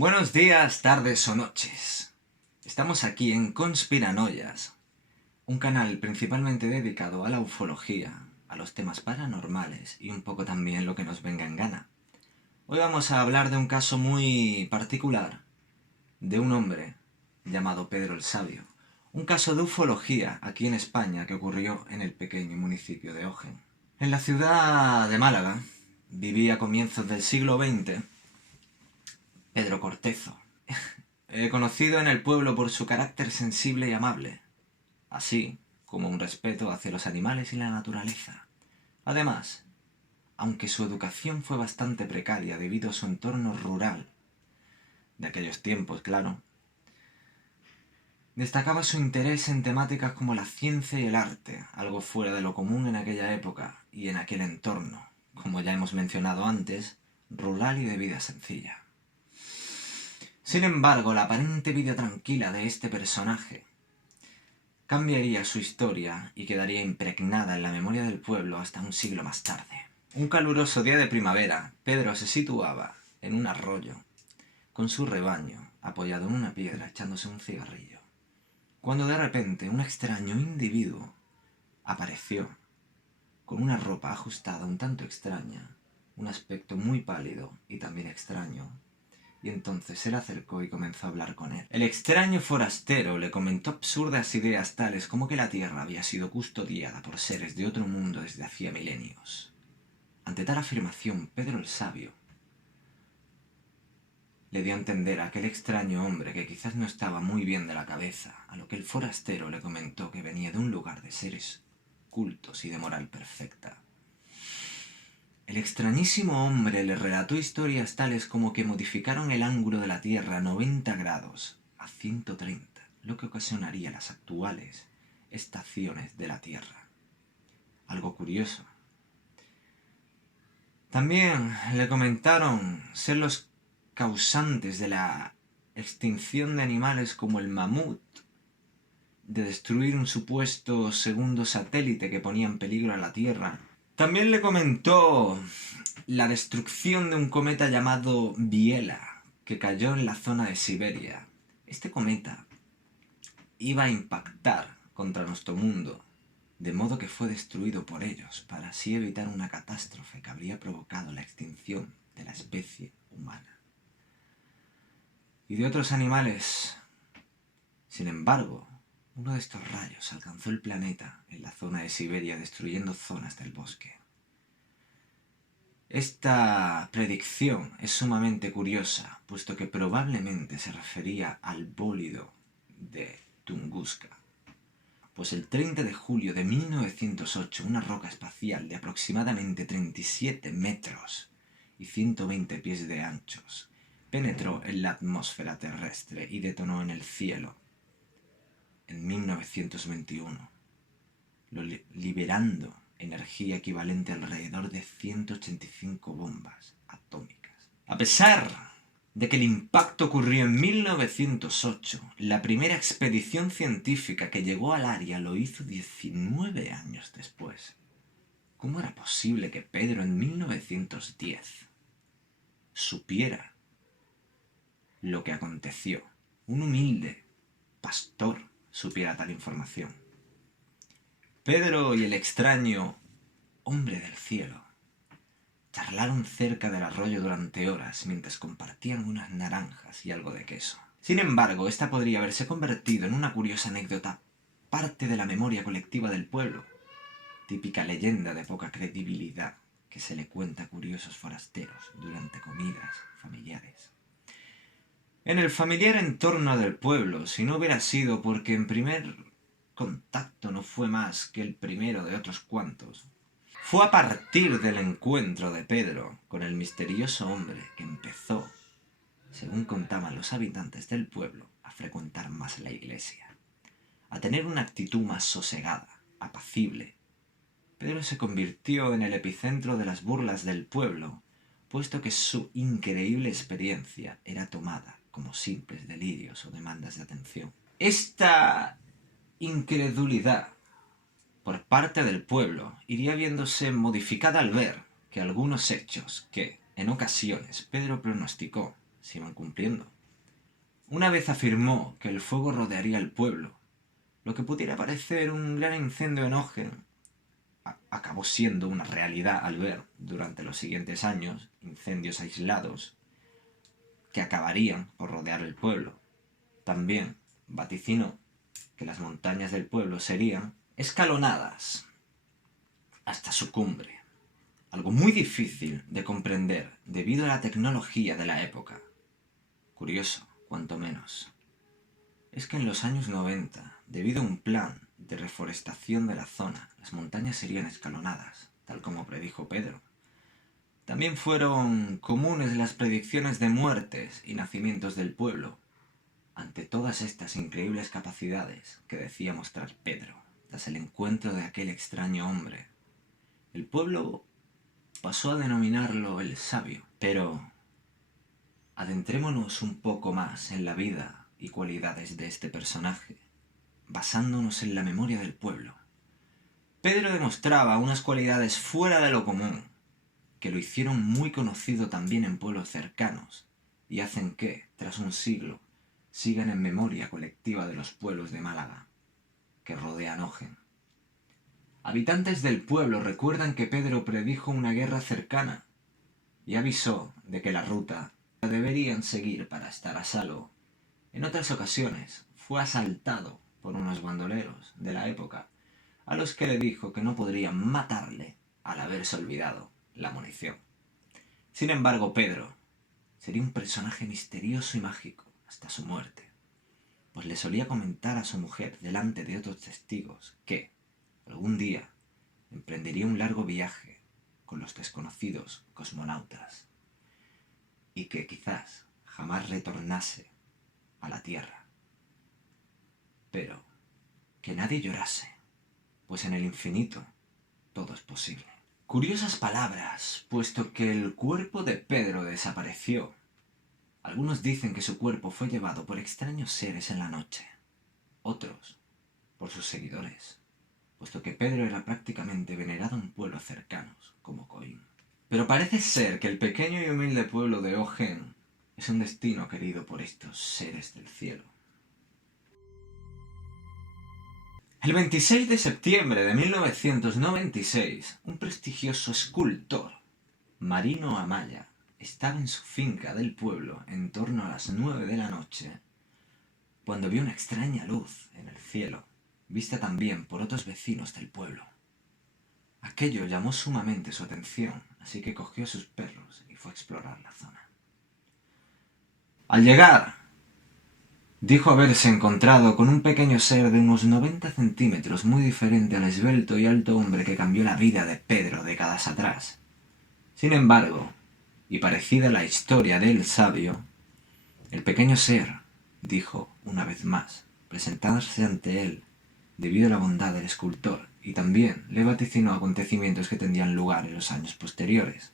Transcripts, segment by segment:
Buenos días, tardes o noches. Estamos aquí en Conspiranoias, un canal principalmente dedicado a la ufología, a los temas paranormales y un poco también lo que nos venga en gana. Hoy vamos a hablar de un caso muy particular, de un hombre llamado Pedro el Sabio. Un caso de ufología aquí en España que ocurrió en el pequeño municipio de Ogen. En la ciudad de Málaga vivía a comienzos del siglo XX Pedro Cortezo, conocido en el pueblo por su carácter sensible y amable, así como un respeto hacia los animales y la naturaleza. Además, aunque su educación fue bastante precaria debido a su entorno rural, de aquellos tiempos, claro, destacaba su interés en temáticas como la ciencia y el arte, algo fuera de lo común en aquella época y en aquel entorno, como ya hemos mencionado antes, rural y de vida sencilla. Sin embargo, la aparente vida tranquila de este personaje cambiaría su historia y quedaría impregnada en la memoria del pueblo hasta un siglo más tarde. Un caluroso día de primavera, Pedro se situaba en un arroyo, con su rebaño, apoyado en una piedra echándose un cigarrillo, cuando de repente un extraño individuo apareció, con una ropa ajustada un tanto extraña, un aspecto muy pálido y también extraño, y entonces se le acercó y comenzó a hablar con él. El extraño forastero le comentó absurdas ideas tales como que la Tierra había sido custodiada por seres de otro mundo desde hacía milenios. Ante tal afirmación, Pedro el Sabio le dio a entender a aquel extraño hombre que quizás no estaba muy bien de la cabeza, a lo que el forastero le comentó que venía de un lugar de seres cultos y de moral perfecta. El extrañísimo hombre le relató historias tales como que modificaron el ángulo de la Tierra a 90 grados a 130, lo que ocasionaría las actuales estaciones de la Tierra. Algo curioso. También le comentaron ser los causantes de la extinción de animales como el mamut, de destruir un supuesto segundo satélite que ponía en peligro a la Tierra. También le comentó la destrucción de un cometa llamado Biela, que cayó en la zona de Siberia. Este cometa iba a impactar contra nuestro mundo, de modo que fue destruido por ellos, para así evitar una catástrofe que habría provocado la extinción de la especie humana. Y de otros animales. Sin embargo, uno de estos rayos alcanzó el planeta en la zona de Siberia, destruyendo zonas del bosque. Esta predicción es sumamente curiosa, puesto que probablemente se refería al bólido de Tunguska. Pues el 30 de julio de 1908, una roca espacial de aproximadamente 37 metros y 120 pies de anchos penetró en la atmósfera terrestre y detonó en el cielo en 1921, liberando energía equivalente a alrededor de 185 bombas atómicas. A pesar de que el impacto ocurrió en 1908, la primera expedición científica que llegó al área lo hizo 19 años después. ¿Cómo era posible que Pedro en 1910 supiera lo que aconteció? Un humilde pastor supiera tal información. Pedro y el extraño hombre del cielo charlaron cerca del arroyo durante horas mientras compartían unas naranjas y algo de queso. Sin embargo, esta podría haberse convertido en una curiosa anécdota, parte de la memoria colectiva del pueblo, típica leyenda de poca credibilidad que se le cuenta a curiosos forasteros durante comidas familiares. En el familiar entorno del pueblo, si no hubiera sido porque en primer contacto no fue más que el primero de otros cuantos, fue a partir del encuentro de Pedro con el misterioso hombre que empezó, según contaban los habitantes del pueblo, a frecuentar más la iglesia, a tener una actitud más sosegada, apacible. Pedro se convirtió en el epicentro de las burlas del pueblo, puesto que su increíble experiencia era tomada como simples delirios o demandas de atención. Esta incredulidad por parte del pueblo iría viéndose modificada al ver que algunos hechos que, en ocasiones, Pedro pronosticó se iban cumpliendo. Una vez afirmó que el fuego rodearía el pueblo. Lo que pudiera parecer un gran incendio en Ogen acabó siendo una realidad al ver, durante los siguientes años, incendios aislados que acabarían por rodear el pueblo. También vaticinó que las montañas del pueblo serían escalonadas hasta su cumbre. Algo muy difícil de comprender debido a la tecnología de la época. Curioso, cuanto menos. Es que en los años 90, debido a un plan de reforestación de la zona, las montañas serían escalonadas, tal como predijo Pedro. También fueron comunes las predicciones de muertes y nacimientos del pueblo. Ante todas estas increíbles capacidades que decía mostrar Pedro, tras el encuentro de aquel extraño hombre, el pueblo pasó a denominarlo el sabio. Pero adentrémonos un poco más en la vida y cualidades de este personaje, basándonos en la memoria del pueblo. Pedro demostraba unas cualidades fuera de lo común, que lo hicieron muy conocido también en pueblos cercanos, y hacen que, tras un siglo, sigan en memoria colectiva de los pueblos de Málaga, que rodean Ogen. Habitantes del pueblo recuerdan que Pedro predijo una guerra cercana y avisó de que la ruta deberían seguir para estar a salvo. En otras ocasiones fue asaltado por unos bandoleros de la época, a los que le dijo que no podrían matarle al haberse olvidado la munición. Sin embargo, Pedro sería un personaje misterioso y mágico hasta su muerte, pues le solía comentar a su mujer delante de otros testigos que algún día emprendería un largo viaje con los desconocidos cosmonautas y que quizás jamás retornase a la Tierra. Pero que nadie llorase, pues en el infinito todo es posible. Curiosas palabras, puesto que el cuerpo de Pedro desapareció. Algunos dicen que su cuerpo fue llevado por extraños seres en la noche, otros por sus seguidores, puesto que Pedro era prácticamente venerado en pueblos cercanos, como Coín. Pero parece ser que el pequeño y humilde pueblo de Ogen es un destino querido por estos seres del cielo. El 26 de septiembre de 1996, un prestigioso escultor, Marino Amaya, estaba en su finca del pueblo en torno a las 9 de la noche, cuando vio una extraña luz en el cielo, vista también por otros vecinos del pueblo. Aquello llamó sumamente su atención, así que cogió a sus perros y fue a explorar la zona. Al llegar, dijo haberse encontrado con un pequeño ser de unos 90 centímetros, muy diferente al esbelto y alto hombre que cambió la vida de Pedro décadas atrás. Sin embargo, y parecida a la historia del sabio, el pequeño ser dijo, una vez más, presentarse ante él debido a la bondad del escultor, y también le vaticinó acontecimientos que tendrían lugar en los años posteriores.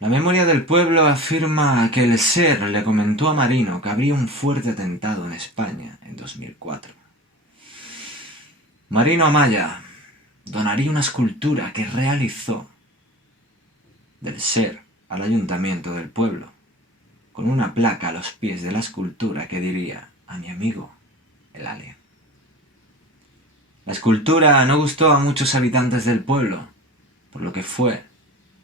La memoria del pueblo afirma que el ser le comentó a Marino que habría un fuerte atentado en España en 2004. Marino Amaya donaría una escultura que realizó del ser al ayuntamiento del pueblo, con una placa a los pies de la escultura que diría: a mi amigo, el alien. La escultura no gustó a muchos habitantes del pueblo, por lo que fue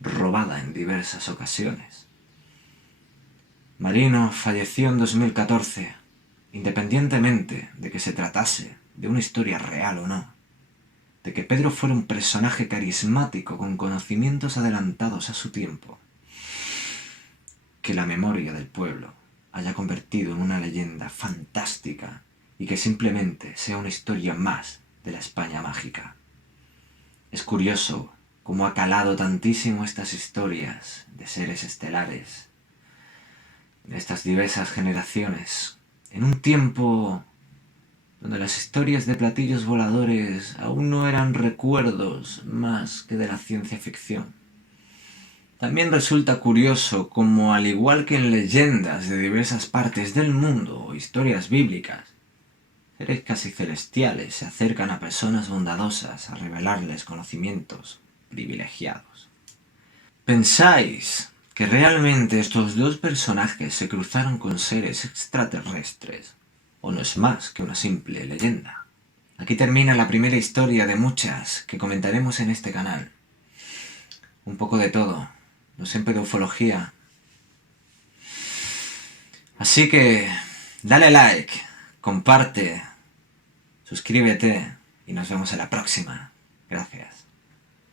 robada en diversas ocasiones. Marino falleció en 2014, independientemente de que se tratase de una historia real o no, de que Pedro fuera un personaje carismático con conocimientos adelantados a su tiempo, que la memoria del pueblo haya convertido en una leyenda fantástica y que simplemente sea una historia más de la España mágica. Es curioso cómo ha calado tantísimo estas historias de seres estelares, de estas diversas generaciones, en un tiempo donde las historias de platillos voladores aún no eran recuerdos más que de la ciencia ficción. También resulta curioso cómo, al igual que en leyendas de diversas partes del mundo o historias bíblicas, seres casi celestiales se acercan a personas bondadosas a revelarles conocimientos privilegiados. ¿Pensáis que realmente estos dos personajes se cruzaron con seres extraterrestres, o no es más que una simple leyenda. Aquí termina la primera historia de muchas que comentaremos en este canal. Un poco de todo, no siempre de ufología. Así que dale like, comparte, suscríbete y nos vemos en la próxima. Gracias.